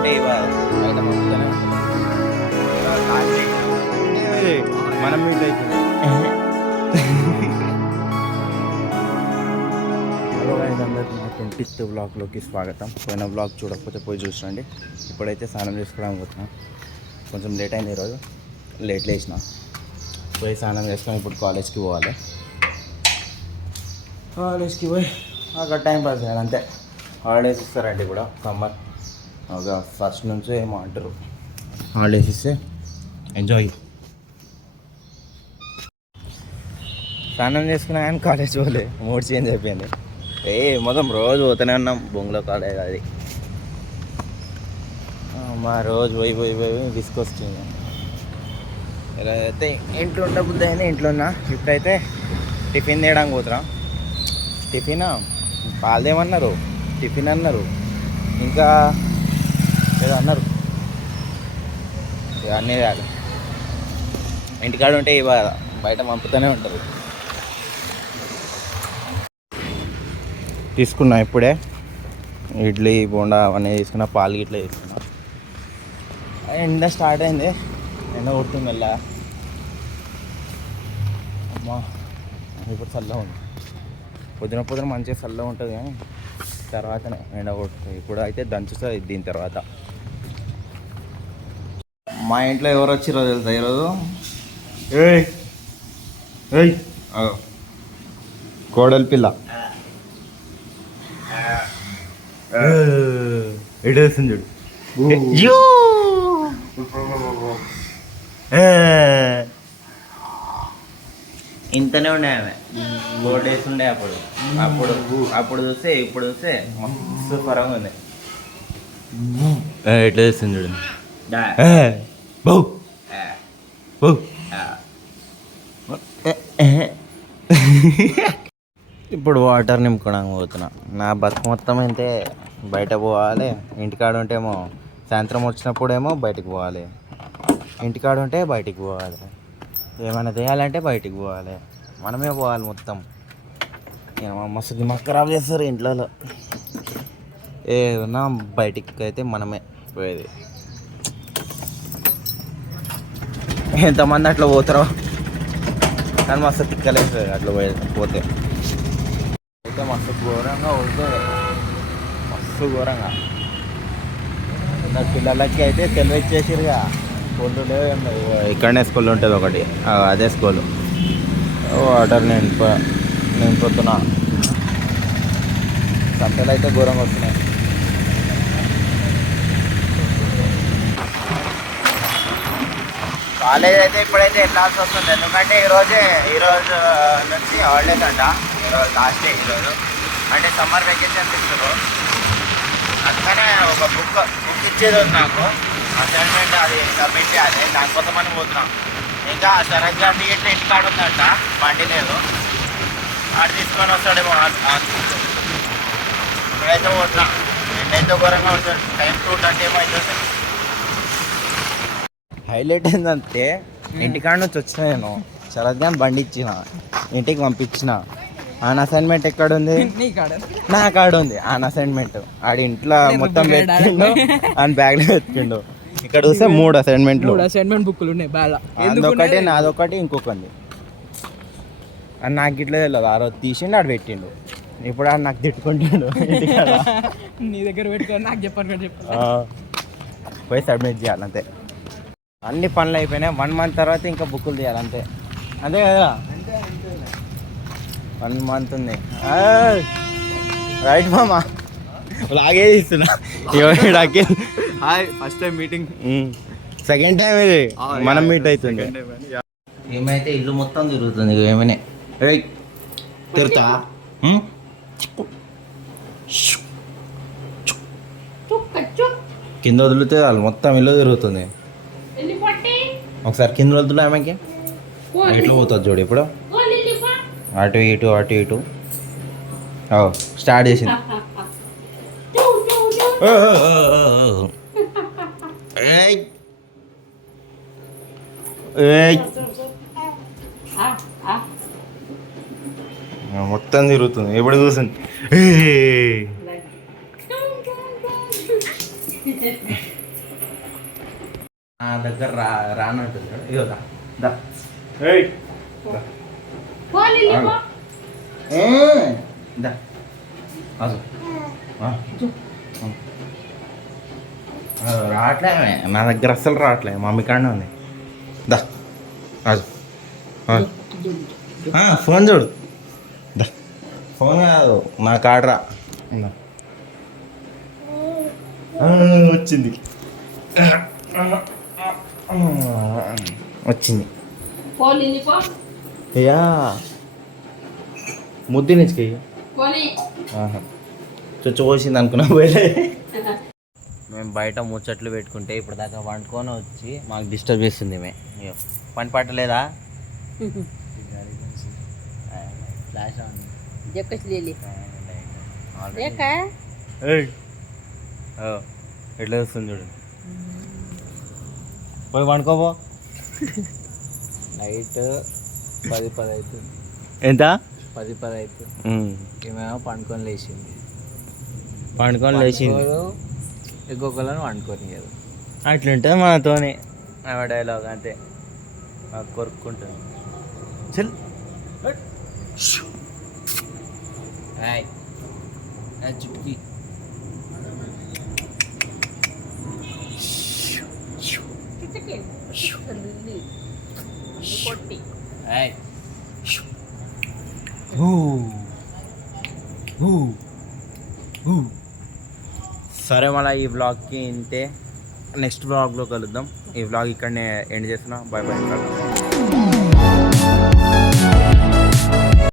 ఉంటే బయట పంపుతానే మనం మీద అవుతుంది. హలో గైస్, అందరికీ నా 20th బ్లాగ్లోకి స్వాగతం. పోయిన బ్లాగ్ చూడకపోతే పోయి చూసండి. ఇప్పుడైతే స్నానం చేసుకోవడానికి పోతున్నాం. కొంచెం లేట్ అయింది ఈరోజు, లేట్ లేచిన. పోయి స్నానం చేసుకొని ఇప్పుడు కాలేజ్కి పోవాలి. కాలేజ్కి పోయి అక్కడ టైం పాస్ చేయాలి అంతే. హాలిడేస్ ఇస్తారండి కూడా సమ్మర్ ఒక ఫస్ట్ నుంచి ఏమో అంటారు. హాలిడేస్ ఇస్తే ఎంజాయ్. స్నానం చేసుకున్నా కానీ కాలేజ్ పోలే, మూడ్ చేంజ్ అయిపోయింది. మొత్తం రోజు పోతూనే ఉన్నాం బొంగులో కాలేజ్. అది మా రోజు పోయి పోయి పోయి విసుకొస్తుంది. ఇలా అయితే ఇంట్లో ఉండబుద్ది అయినా ఇంట్లో ఉన్నా. ఇప్పుడైతే టిఫిన్ చేయడానికి పోతున్నాం. టిఫిన్ పాలదేమన్నారు, టిఫిన్ అన్నారు, ఇంకా ఏదో అన్నారు. ఇవన్నీ కాదు, ఇంటికాడ ఉంటే బయట పంపుతూనే ఉంటుంది. తీసుకున్నా ఇప్పుడే ఇడ్లీ బోండా అవన్నీ తీసుకున్నా. పాలు గిట్లా తీసుకున్నా. ఎండ స్టార్ట్ అయింది, ఎండ కొడుతుంది మెల్ల. అమ్మా ఇప్పుడు చల్లగా ఉంది. పొద్దున పొద్దున మంచిగా చల్లగా ఉంటుంది కానీ తర్వాత ఎండ కొడుతుంది. ఇప్పుడు అయితే దంచుతుంది దీని తర్వాత. మా ఇంట్లో ఎవరు వచ్చిరో తెలుసా ఈరోజు? ఏయ్ కోడలి పిల్ల ఎడేస్తుంది చూడు. ఇంతనే ఉండే ఆమె, 4 days ఉండే అప్పుడు. అప్పుడు చూస్తే ఇప్పుడు చూస్తే మస్తు పరంగా ఉంది. ఎట్లా చేస్తుంది చూడు. ఇప్పుడు వాటర్ నింపుకోవడానికి పోతున్నా. నా బతుకు మొత్తం అయితే బయట పోవాలి. ఇంటికాడ ఉంటేమో సాయంత్రం వచ్చినప్పుడేమో బయటికి పోవాలి, ఇంటికాడ ఉంటే బయటికి పోవాలి. ఏమైనా చేయాలంటే బయటికి పోవాలి, మనమే పోవాలి మొత్తం. మస్తు దిమాగ్ ఖరాబ్ చేస్తారు ఇంట్లో. ఏమన్నా బయటికి అయితే మనమే పోయేది. ఎంతమంది అట్లా పోతారో కానీ మస్తు తిక్కలేదు అట్లా పోతే. అయితే మస్తు ఘోరంగా ఉంటుంది, మస్తు ఘోరంగా. పిల్లలకి అయితే తెలివి ఇచ్చేసిరుగా. స్కూళ్ళు లేవు ఏం లేవు. ఇక్కడనే స్కూల్ ఉంటుంది ఒకటి, అదే స్కూల్. వాటర్ నింపుతున్నా. సంతలు అయితే ఘోరంగా వస్తున్నాయి. కాలేజ్ అయితే ఇప్పుడైతే వెళ్ళాల్సి వస్తుంది, ఎందుకంటే ఈరోజు నుంచి హాలిడేస్ అంట. ఈరోజు లాస్ట్ డే. ఈరోజు అంటే సమ్మర్ వెకేషన్స్ ఇస్తారు. అందుకనే ఒక బుక్ ఇచ్చేది ఉంది నాకు, అసైన్మెంట్. అది సబ్మిట్ చేయాలి, దానికోసం మనం పోతున్నాం. ఇంకా శరత్ గారి ఇట్లా ఇంటికాడ ఉందంట, బండి లేదు. అది తీసుకొని వస్తాడేమో. ఇప్పుడైతే పోతున్నాం. ఎండైతే ఘోరంగా ఉంటుంది. టైం 2:30 ఏమో అవుతుంది. హైలైట్ ఏంటంటే ఇంటికాడ నుంచి వచ్చిన నేను శరత్ గారిని బండి ఇచ్చిన, ఇంటికి పంపించిన. ఆయన అసైన్మెంట్ ఎక్కడ ఉంది? నా కాడ ఉంది ఆయన అసైన్మెంట్. ఆడి ఇంట్లో మొత్తం పెట్టిండు, ఆయన బ్యాగ్లో పెట్టుకుండు. ఇక్కడ చూస్తే 3 అసైన్మెంట్లు, బుక్లు ఉన్నాయి. అదొకటి, నాదొకటి, ఇంకొకటి. అని నాకు ఇట్లా తెలియదు. ఆ రోజు తీసిండు, ఆడు పెట్టిండు. ఇప్పుడు ఆడు నాకు తిట్టుకుంటాడు. నీ దగ్గర పెట్టుకొని నాకు చెప్పాను. పోయి సబ్మిట్ చేయాలంతే. అన్ని పనులు అయిపోయినాయి. 1 month తర్వాత ఇంకా బుక్కులు తీయాలంతే. అంతే కదా, 1 month ఉంది. రైట్ మామా, లాగే ఇస్తున్నా. Hi, first time meeting, second time ఇది మనం మీట్ అవుతుంది. ఏమైతే ఇల్లు మొత్తం తిరుగుతుంది. ఏమైనా తిరుగుతా కింద వదిలితే వాళ్ళు మొత్తం ఇల్లు తిరుగుతుంది. ఒకసారి కింద వదులు ఆమెకి ఇట్లా పోతుంది చూడు. ఇప్పుడు అటు ఇటు అటు ఇటు స్టార్ట్ చేసింది. మొత్తం తిరుగుతుంది. ఎప్పుడు చూసింది నా దగ్గర రానంటుంది ఇదో దా దా ఏయ్ దా దా అదు రావట్లే నా దగ్గర అస్సలు రావట్లే మమ్మీ కాడనే ఉంది దా అదు ఫోన్ చూడు దా ఫోన్ కాదు నా కాడరా వచ్చింది వచ్చింది అయ్యా ముద్దు నిచ్చుకి చొచ్చు పోసింది అనుకున్నా పోయలే మేము బయట ముచ్చట్లు పెట్టుకుంటే ఇప్పుడు దాకా వండుకొని వచ్చి మాకు డిస్టర్బ్ చేస్తుంది మేము పని పట్టలేదా ఫ్లాష్ ఆన్ ఎట్లా వస్తుంది చూడు పోయి వండుకోబో నైట్ 10 అవుతుంది ఎంత 10 అవుతుంది ఏమేమో పండుకొని లేచింది ఇంకొకళ్ళని వండుకొని కదా అట్లుంటుంది మనతోనే ఆ డైలాగ్ అంతే కొరుక్కుంటుంది చల్ చుట్కీ సరే మళ్ళీ ఈ వ్లాగ్కి ఇంతే నెక్స్ట్ వ్లాగ్లో కలుద్దాం ఈ వ్లాగ్ ఇక్కడనే ఎండ్ చేస్తున్నా బాయ్ బాయ్